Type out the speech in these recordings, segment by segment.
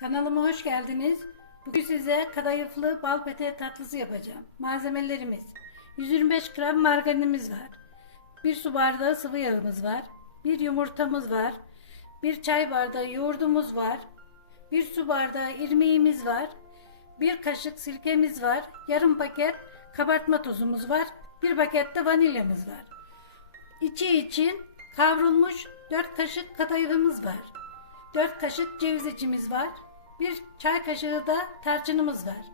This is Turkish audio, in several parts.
Kanalıma hoş geldiniz. Bugün size kadayıflı bal pete tatlısı yapacağım. Malzemelerimiz 125 gram margarinimiz var. 1 su bardağı sıvı yağımız var. 1 yumurtamız var. 1 çay bardağı yoğurdumuz var. 1 su bardağı irmiğimiz var. 1 kaşık sirkemiz var. Yarım paket kabartma tozumuz var. 1 paket de vanilyamız var. İçi için kavrulmuş 4 kaşık kadayıfımız var. 4 kaşık ceviz içimiz var. 1 çay kaşığı da tarçınımız var.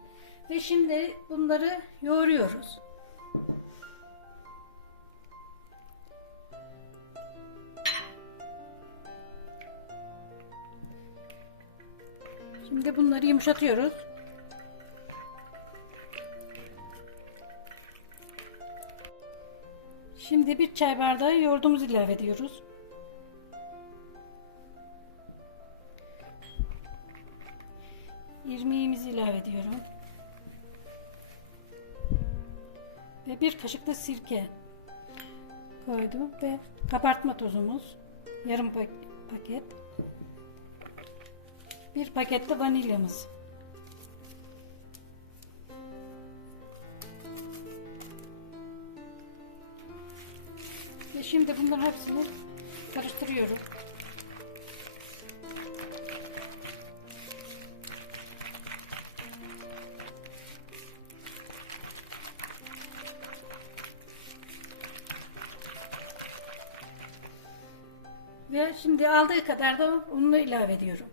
Ve şimdi bunları yoğuruyoruz. Şimdi bunları yumuşatıyoruz. Şimdi bir çay bardağı yoğurdumuzu ilave ediyoruz. Ve bir kaşık da sirke koydum ve kabartma tozumuz yarım pak- paket. Bir paket de vanilyamız. Ve şimdi bunların hepsini karıştırıyorum. Ve şimdi aldığı kadar da ununu ilave ediyorum.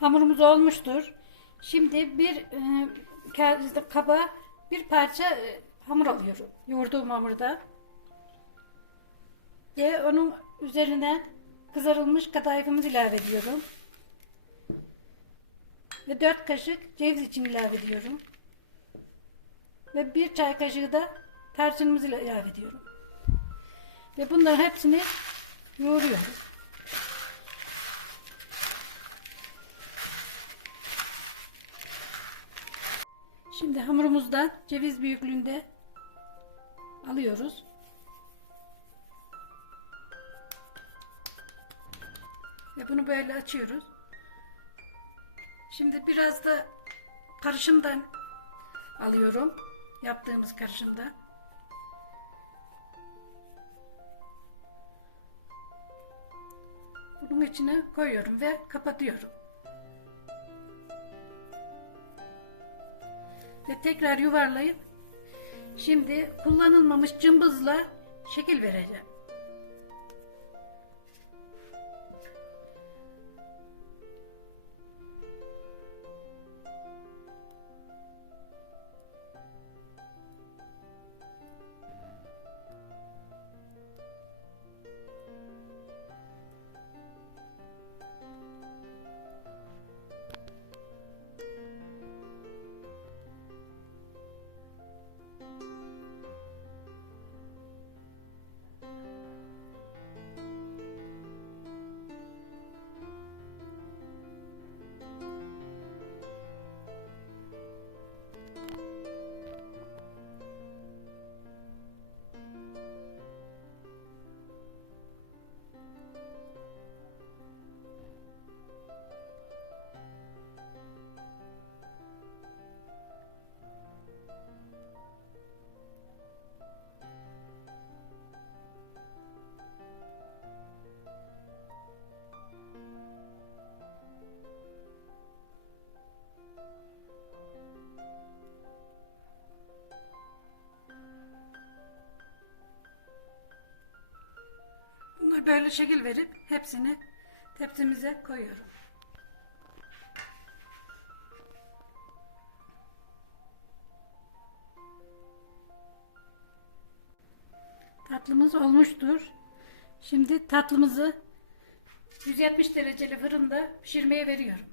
Hamurumuz olmuştur. Şimdi bir e, kaba bir parça e, hamur alıyorum. Yoğurduğum hamurda. Ve onun üzerine kızarılmış kadayıfımızı ilave ediyorum. Ve 4 kaşık ceviz için ilave ediyorum. Ve bir çay kaşığı da tarçınımızı ilave ediyorum. Ve bunların hepsini yoğuruyoruz. Şimdi hamurumuzdan ceviz büyüklüğünde alıyoruz. Ve bunu böyle açıyoruz. Şimdi biraz da karışımdan alıyorum. Yaptığımız karışımdan. Bunun içine koyuyorum ve kapatıyorum. Ve tekrar yuvarlayıp şimdi kullanılmamış cımbızla şekil vereceğim. Böyle şekil verip hepsini tepsimize koyuyorum. Tatlımız olmuştur. Şimdi tatlımızı 170 dereceli fırında pişirmeye veriyorum.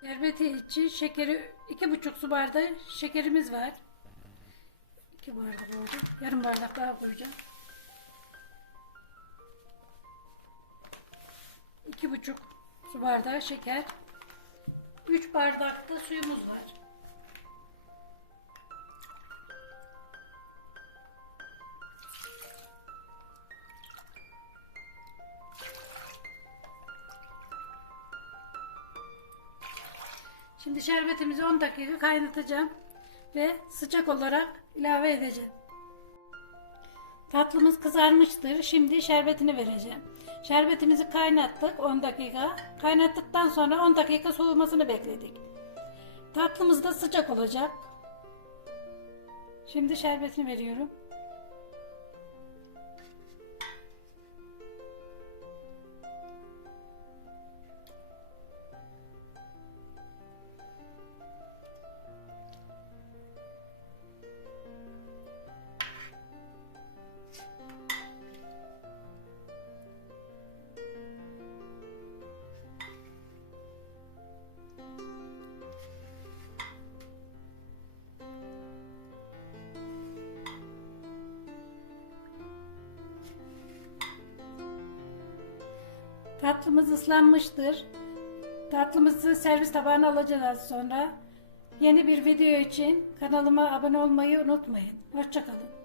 Şerbeti için şekeri iki buçuk su bardağı şekerimiz var. İki bardak oldu. Yarım bardak daha koyacağım. İki buçuk su bardağı şeker. Üç bardak da suyumuz var. Şimdi şerbetimizi 10 dakika kaynatacağım ve sıcak olarak ilave edeceğim. Tatlımız kızarmıştır. Şimdi şerbetini vereceğim. Şerbetimizi kaynattık 10 dakika. Kaynattıktan sonra 10 dakika soğumasını bekledik. Tatlımız da sıcak olacak. Şimdi şerbetini veriyorum. Tatlımız ıslanmıştır. Tatlımızı servis tabağına alacağız sonra. Yeni bir video için kanalıma abone olmayı unutmayın. Hoşçakalın.